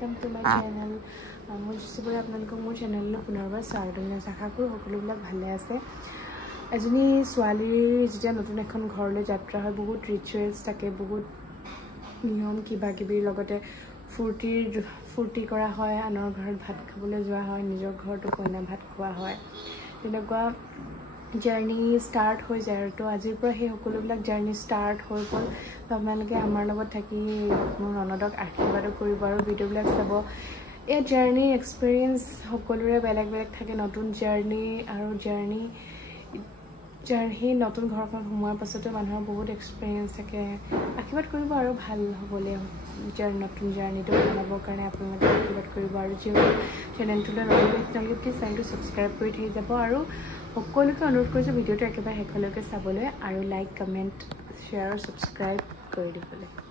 Welcome to my channel মই যিবোৰ আপোনালোকক মোৰ চেনেললৈ পুনৰবাৰ স্বাগতম জনাইছোঁ আশা কৰোঁ সকলোবিলাক ভালে আছে এজনী ছোৱালীৰ যেতিয়া নতুন এখন ঘৰলৈ যাত্ৰা হয় বহুত ৰিচুৱেলছ থাকে বহুত নিয়ম কিবা কিবিৰ লগতে ফূৰ্তি কৰা হয় আনৰ ঘৰত ভাত খাবলৈ যোৱা হয় নিজৰ ঘৰতো কইনা ভাত খোৱা হয় তেনেকুৱা জাৰ্নি ষ্টাৰ্ট হৈ যায় আৰু তো আজিৰ পৰা সেই সকলোবিলাক জাৰ্নি ষ্টাৰ্ট হৈ গ'ল তো আপোনালোকে আমাৰ লগত থাকি মোৰ ননদক আশীৰ্বাদো কৰিব আৰু ভিডিঅ'বিলাক চাব এই জাৰ্নি এক্সপিৰিয়েঞ্চ সকলোৰে বেলেগ বেলেগ থাকে নতুন জাৰ্নি আৰু জাৰ্নি সেই নতুন ঘৰখন সোমোৱাৰ পাছতো মানুহৰ বহুত এক্সপিৰিয়েঞ্চ থাকে আশীৰ্বাদ কৰিব আৰু ভাল হ'বলৈ নতুন জাৰ্নিটো বনাবৰ কাৰণে আপোনালোকে আশীৰ্বাদ কৰিব আৰু যিহেতু চেনেলটোলৈ নতুন তেওঁলোকে প্লিজ চেনেলটো ছাবস্ক্ৰাইব কৰি থৈ যাব আৰু সকলোকে অনুৰোধ কৰিছোঁ ভিডিঅ'টো একেবাৰে শেষলৈকে চাবলৈ আৰু লাইক কমেণ্ট শ্বেয়াৰ আৰু ছাবস্ক্ৰাইব কৰি দিবলৈ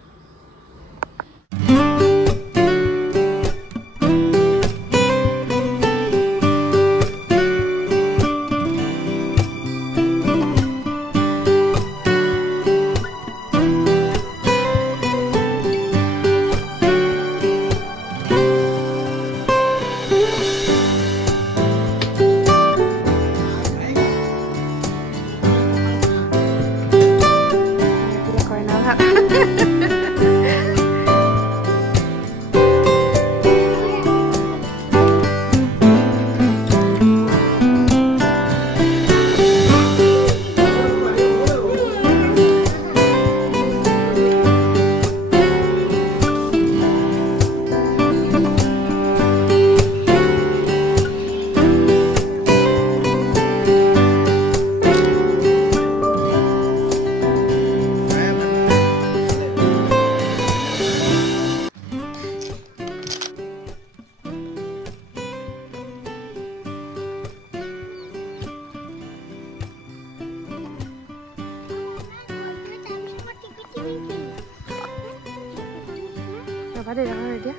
Apa deh jangan dia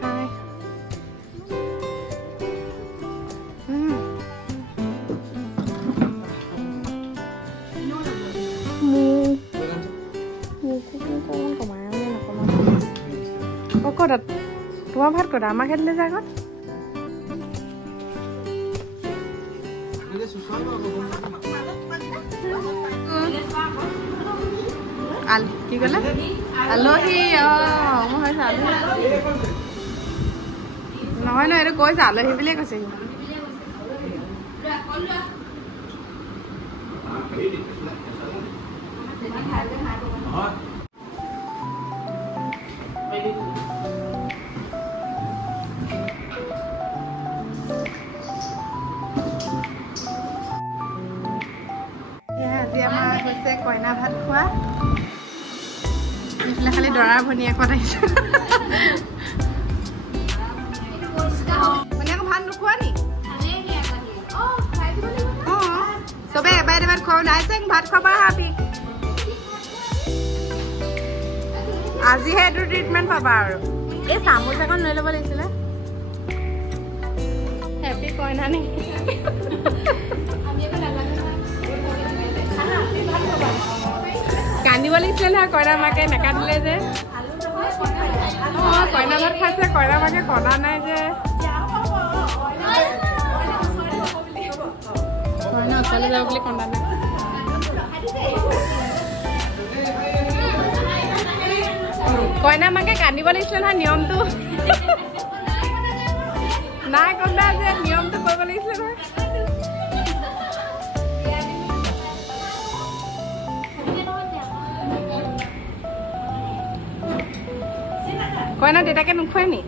Hai Kok dat তোমার ভাত করা আমার খেলে যা গো আল কি কলে আলহী মই হয়ছে আলহী নহয় নহয় এইটো কৈছে আলহী বুলিয়ে কৈছে কইনা ভাত খোৱা এইফালে খালি দৰাৰ ভনীয়েকত আহিছে ভনীয়েক ভাত নোখোৱা নি চবে এবাৰ এবাৰ খোৱা নাইছে ভাত খাবা হাবি আজিহে এইটো ট্ৰিটমেণ্ট পাবা আৰু এই চামুচ এখন লৈ ল'ব লাগিছিলে হেপী কইনা নি কান্দিব লাগিছিলে নহয় কইনা মাকে নাকান্দিলে যে কইনা ভাত খাইছে কইনা মাকে কন্দা নাই যে কইনা অকলে যাব বুলি কন্দা নাই কইনা মাকে কান্দিব লাগিছিলে নহয় নিয়মটো নাই কন্দা যে নিয়মটো কৰিব লাগিছিলে নহয় কইনা দেউতাকে নোখোৱাই নি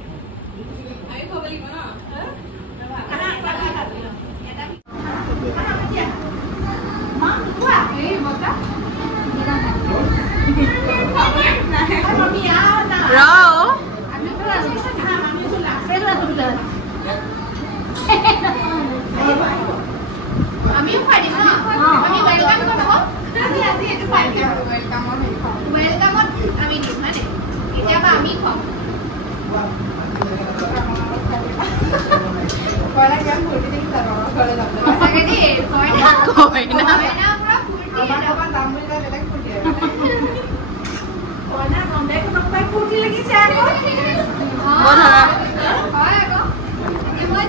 কয়লা কিমান ফূৰ্তি দেখিছা বাবা ঘৰলৈ যাবলৈ সঁচাকে দেই কইনা পুৰা ফূৰ্তি আমাৰ যাম বুলি যায় বেলেগ ফূৰ্তি কইনা কণ্টেক্ট লগ পাই ফূৰ্তি লাগিছে আকৌ হয় আকৌ কি খাবা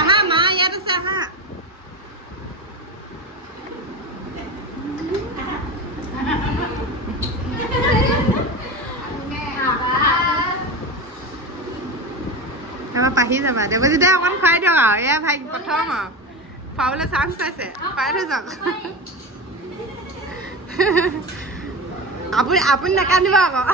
আহা মা ইয়াত আছে আহা পাহি যাবা দেৱজিতে অকণ খুৱাই দিয়ক আৰু এয়া ভাই প্ৰথম আৰু খুৱাবলৈ চান্স পাইছে খুৱাই থৈ যাওক আপুনি নাকান্দিব আকৌ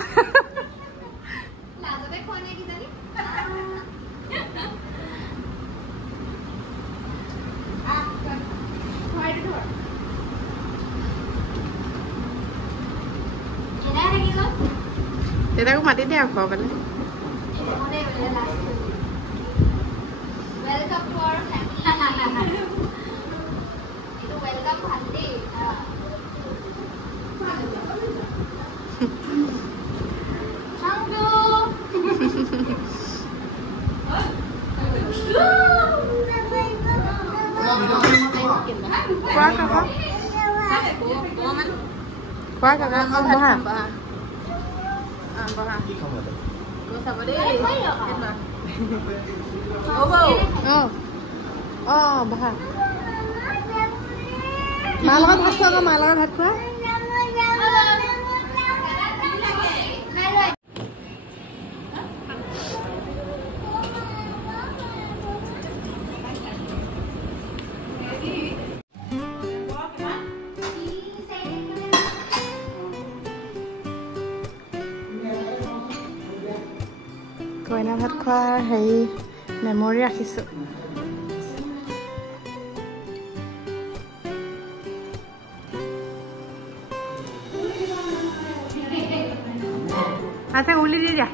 দেউতাকো মাতি দে আৰু খুৱাবলৈ Welcome to our family. Welcome Bhandi. Thank you. Quá cả hả? Quá cả hả? Không có hả? Có hả? Có sao đi? বাহা মাৰ লগত ভাত খোৱা মাৰ লগত ভাত খোৱা কইনা ভাত খোৱাৰ হেৰি মেমৰি ৰাখিছোঁ আচ্ছা উলি দি দিয়া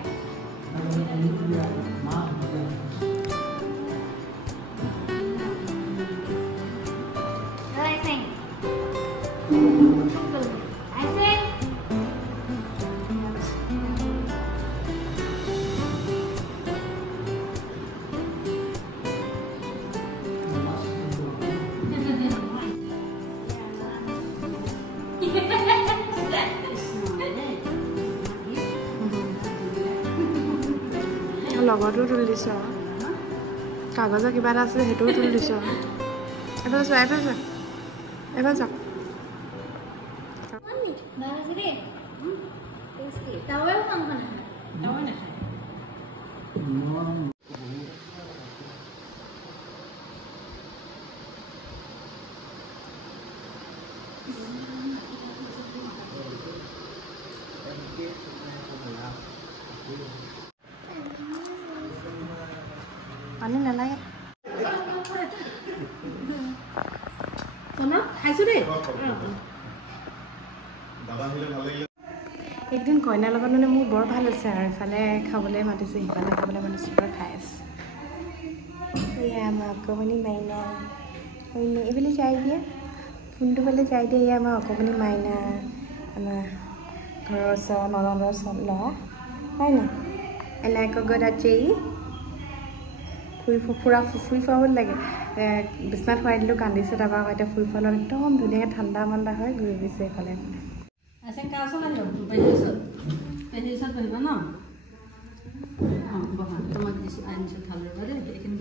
লগতো তুলি দিছ কাগজৰ কিবা এটা আছে সেইটোও তুলি দিছ এবাৰ চোৱা এবাৰ যাওক পানী নালাগে খাইছো দেই একদিন কইনাৰ লগত মানে মোৰ বৰ ভাল হৈছে আৰু ইফালে খাবলৈ মাতিছে সিফালে খাবলৈ মাতিছে পুৰা খাই আছে এয়া আমাৰ অকণমানি মাইনা এইফালে যাই দিয়ে ফোনটো ফালে যাই দিয়ে এয়া আমাৰ অকণমানি মাইনা আমাৰ ঘৰৰ ওচৰৰ ননন্দৰ ল'ৰা হয় নাই এনেকৈ গদাচি ফুৰি ফুৰাব লাগে বিচনাত খুৱাই দিলোঁ কান্দিছে তাৰপৰা আকৌ এতিয়া ফুৰি ফুৰালত একদম ধুনীয়াকৈ ঠাণ্ডা মাণ্ডা হয় ঘূৰি গৈছে এইফালে বহা তোমাক দিছোঁ আনিছোঁ থালৰ বাবে এইখিনি